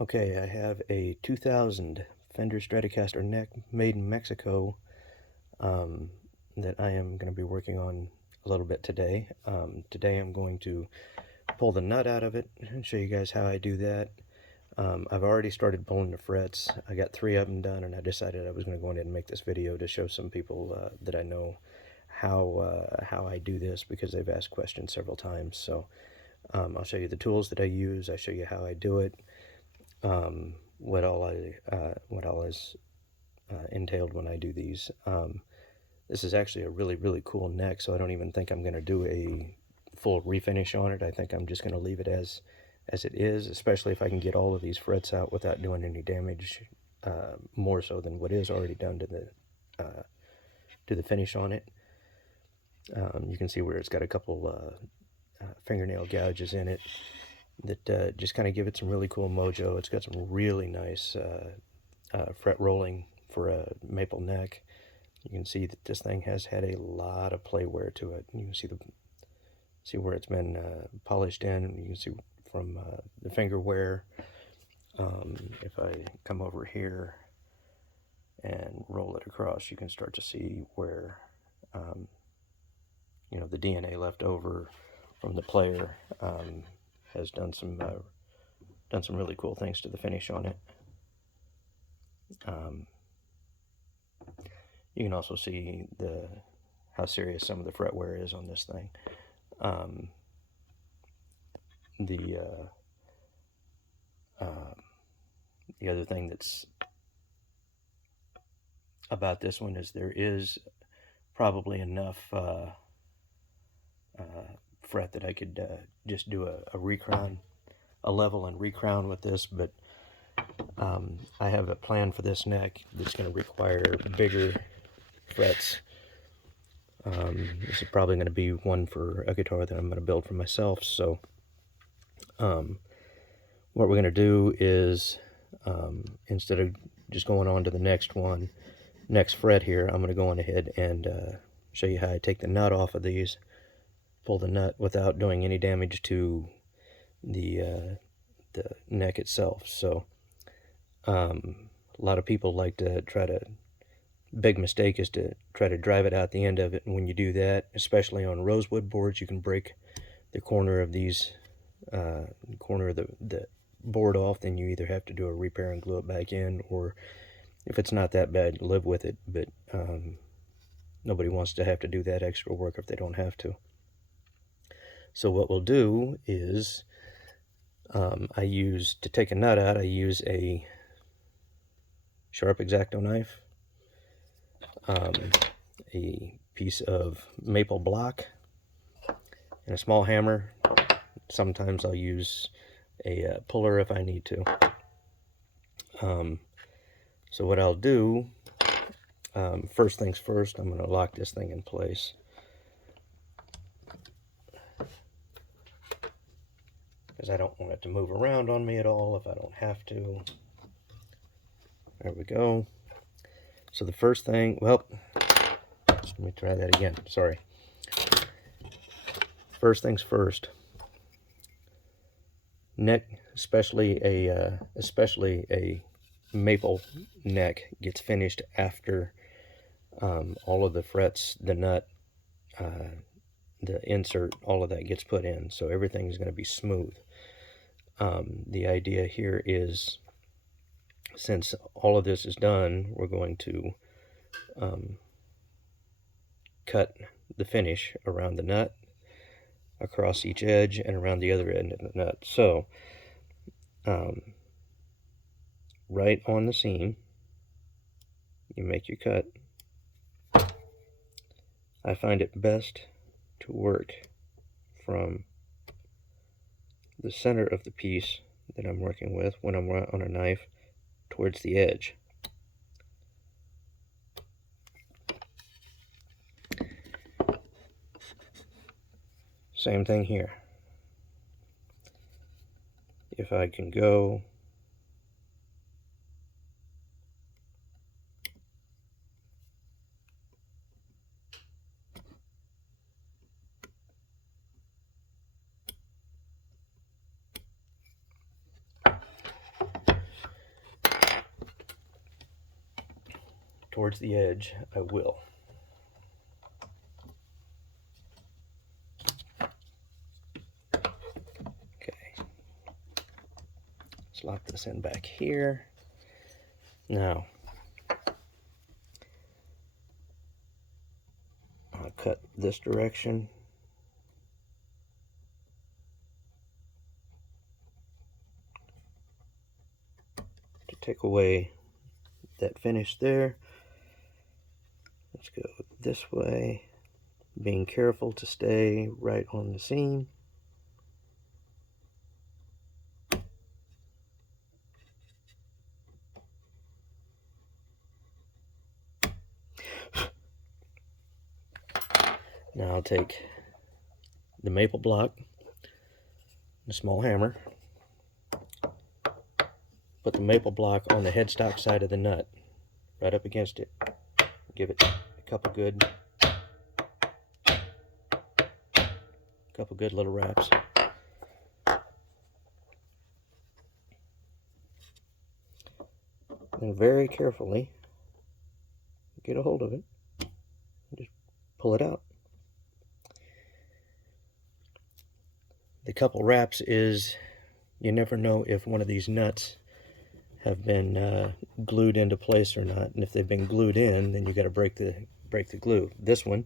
Okay, I have a 2000 Fender Stratocaster neck made in Mexico that I am going to be working on a little bit today. Today I'm going to pull the nut out of it and show you guys how I do that. I've already started pulling the frets. I got 3 of them done, and I decided I was going to go ahead and make this video to show some people that I know how I do this, because they've asked questions several times. So I'll show you the tools that I use. I show you how I do it. What all is entailed when I do these. This is actually a really cool neck, so I don't even think I'm going to do a full refinish on it. I think I'm just going to leave it as it is, especially if I can get all of these frets out without doing any damage, more so than what is already done to the finish on it. You can see where it's got a couple fingernail gouges in it that just kind of give it some really cool mojo. It's got some really nice fret rolling for a maple neck. You can see that this thing has had a lot of play wear to it. You can see where it's been polished in. You can see from the finger wear. If I come over here and roll it across, you can start to see where you know, the DNA left over from the player has done some really cool things to the finish on it. You can also see how serious some of the fret wear is on this thing. The other thing that's about this one is there is probably enough fret that I could just do a recrown, a level and recrown with this, but I have a plan for this neck that's going to require bigger frets. This is probably going to be one for a guitar that I'm going to build for myself. So what we're going to do is, instead of just going on to the next fret here, I'm going to go on ahead and show you how I take the nut off of these, pull the nut without doing any damage to the neck itself. So a lot of people like to big mistake is to try to drive it out the end of it, and when you do that, especially on rosewood boards, you can break the corner of these corner of the board off. Then you either have to do a repair and glue it back in, or if it's not that bad, live with it. But nobody wants to have to do that extra work if they don't have to. So what we'll do is, to take a nut out, I use a sharp X-Acto knife, a piece of maple block, and a small hammer. Sometimes I'll use a puller if I need to. So what I'll do, first things first, I'm going to lock this thing in place. Because I don't want it to move around on me at all if I don't have to. There we go. So the first thing, well, let me try that again, sorry. First things first, neck, especially a maple neck, gets finished after all of the frets, the nut, the insert, all of that gets put in, so everything's going to be smooth. The idea here is, since all of this is done, we're going to cut the finish around the nut, across each edge, and around the other end of the nut. So right on the seam, you make your cut. I find it best to work from the center of the piece that I'm working with when I'm on a knife towards the edge. Same thing here. If I can go towards the edge, I will. Okay. Let's lock this in back here. Now, I'll cut this direction. To take away that finish there. Let's go this way, being careful to stay right on the seam. Now I'll take the maple block, a small hammer, put the maple block on the headstock side of the nut, right up against it. Give it a couple good little raps. And very carefully get a hold of it. Just pull it out. The couple raps is, you never know if one of these nuts have been glued into place or not, and if they've been glued in, then you got to break the glue. This one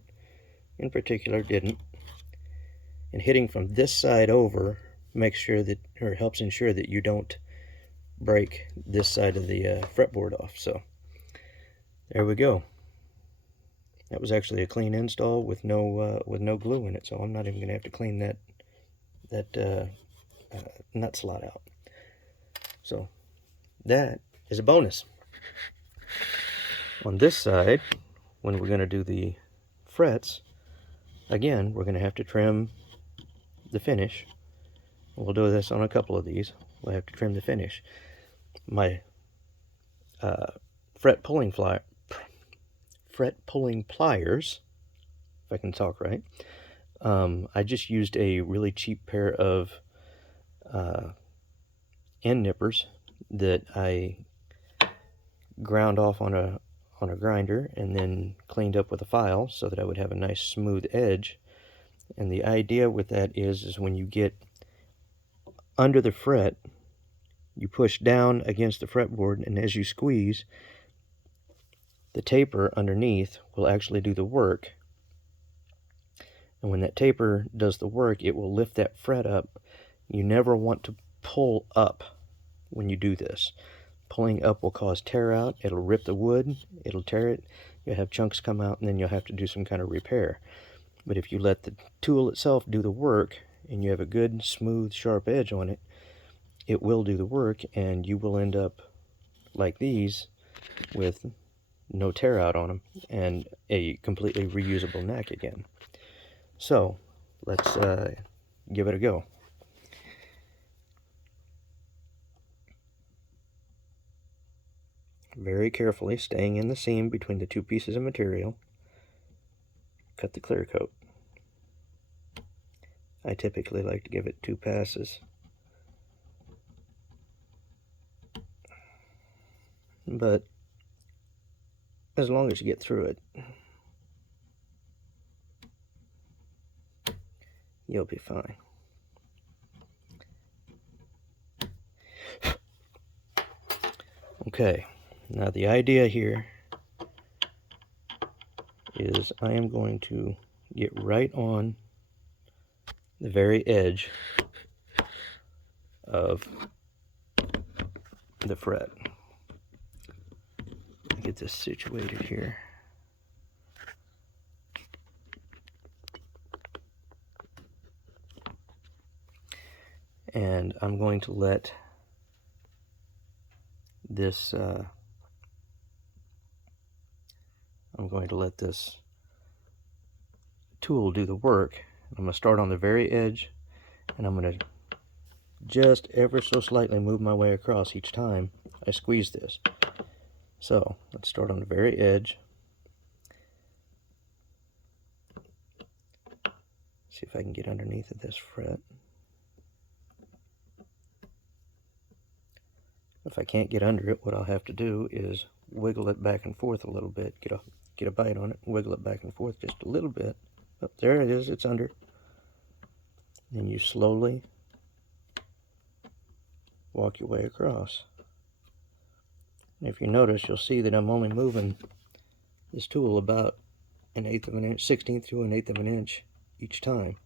in particular didn't, and hitting from this side over makes sure that, or helps ensure that you don't break this side of the fretboard off. So there we go. That was actually a clean install with no glue in it, so I'm not even going to have to clean that nut slot out. So that is a bonus. On this side, when we're going to do the frets, again, we're going to have to trim the finish. We'll do this on a couple of these. We'll have to trim the finish. My fret pulling pliers, if I can talk right, I just used a really cheap pair of end nippers that I ground off on a grinder and then cleaned up with a file so that I would have a nice smooth edge. And the idea with that is when you get under the fret, you push down against the fretboard, and as you squeeze, the taper underneath will actually do the work. And when that taper does the work, it will lift that fret up. You never want to pull up when you do this. Pulling up will cause tear out. It'll rip the wood, it'll tear it, you'll have chunks come out, and then you'll have to do some kind of repair. But if you let the tool itself do the work, and you have a good, smooth, sharp edge on it, it will do the work, and you will end up like these with no tear out on them and a completely reusable neck again. So let's give it a go. Very carefully, staying in the seam between the two pieces of material, cut the clear coat. I typically like to give it 2 passes, but as long as you get through it, you'll be fine. Okay, now the idea here is I am going to get right on the very edge of the fret. Get this situated here. And I'm going to let this tool do the work. I'm going to start on the very edge, and I'm going to just ever so slightly move my way across each time I squeeze this. So let's start on the very edge. See if I can get underneath of this fret. If I can't get under it, what I'll have to do is wiggle it back and forth a little bit. Get a bite on it, wiggle it back and forth just a little bit. Oh, there it is, it's under. And you slowly walk your way across. And if you notice, you'll see that I'm only moving this tool about 1/8 of an inch, 16th to 1/8 of an inch each time.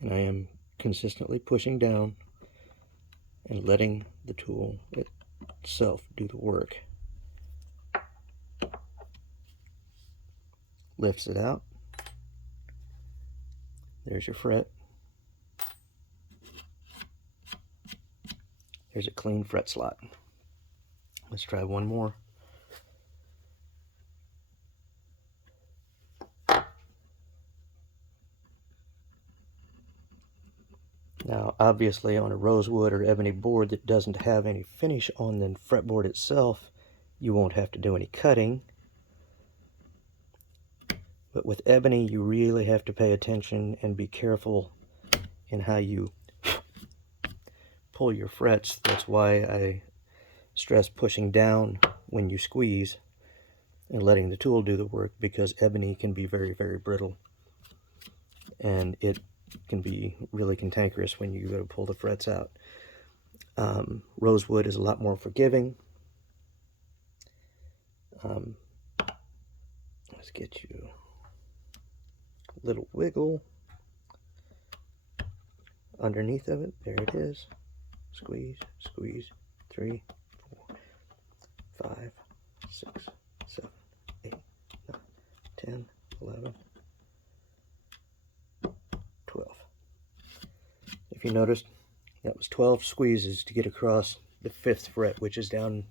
And I am consistently pushing down and letting the tool itself do the work. Lifts it out. There's your fret. There's a clean fret slot. Let's try one more. Now, obviously, on a rosewood or ebony board that doesn't have any finish on the fretboard itself, you won't have to do any cutting. But with ebony, you really have to pay attention and be careful in how you pull your frets. That's why I stress pushing down when you squeeze and letting the tool do the work, because ebony can be very, very brittle. And it can be really cantankerous when you go to pull the frets out. Rosewood is a lot more forgiving. Let's get you a little wiggle underneath of it. There it is. Squeeze, squeeze. 3, 4, 5, 6, 7, 8, 9, 10, 11, 12. If you noticed, that was 12 squeezes to get across the 5th fret, which is down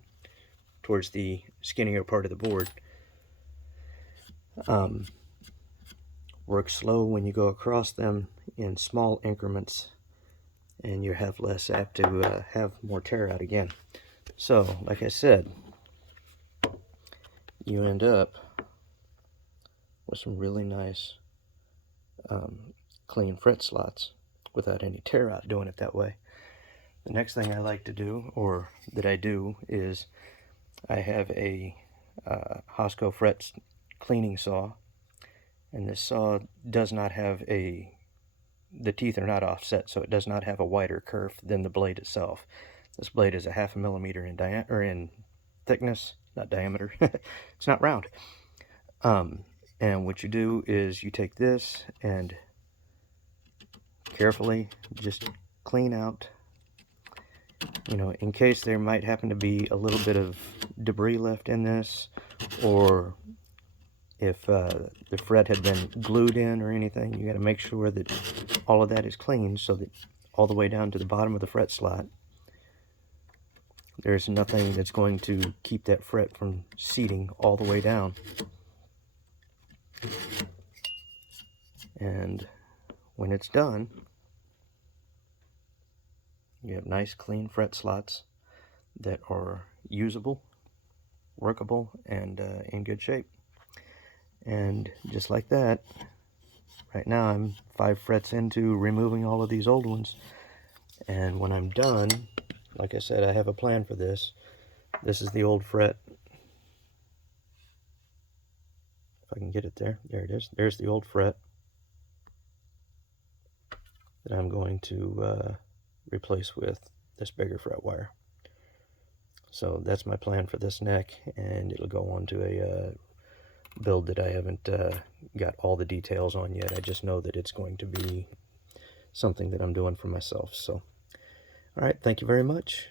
towards the skinnier part of the board. Work slow when you go across them in small increments, and you have less apt to have more tear out again. So, like I said, you end up with some really nice clean fret slots without any tear out doing it that way. The next thing I like to do, or that I do, is I have a Hosco fret cleaning saw, and this saw does not have the teeth are not offset, so it does not have a wider kerf than the blade itself. This blade is a 1/2 millimeter in diameter, in thickness, not diameter. It's not round. And what you do is you take this and carefully just clean out, you know, in case there might happen to be a little bit of debris left in this, or if the fret had been glued in or anything. You got to make sure that all of that is clean, so that all the way down to the bottom of the fret slot, there's nothing that's going to keep that fret from seating all the way down. And when it's done, you have nice clean fret slots that are usable, workable, and in good shape. And just like that, right now I'm 5 frets into removing all of these old ones. And when I'm done, like I said, I have a plan for this. This is the old fret. If I can get it there. There it is. There's the old fret that I'm going to replace with this bigger fret wire. So that's my plan for this neck, and it'll go on to a build that I haven't got all the details on yet. I just know that it's going to be something that I'm doing for myself. So, all right, thank you very much.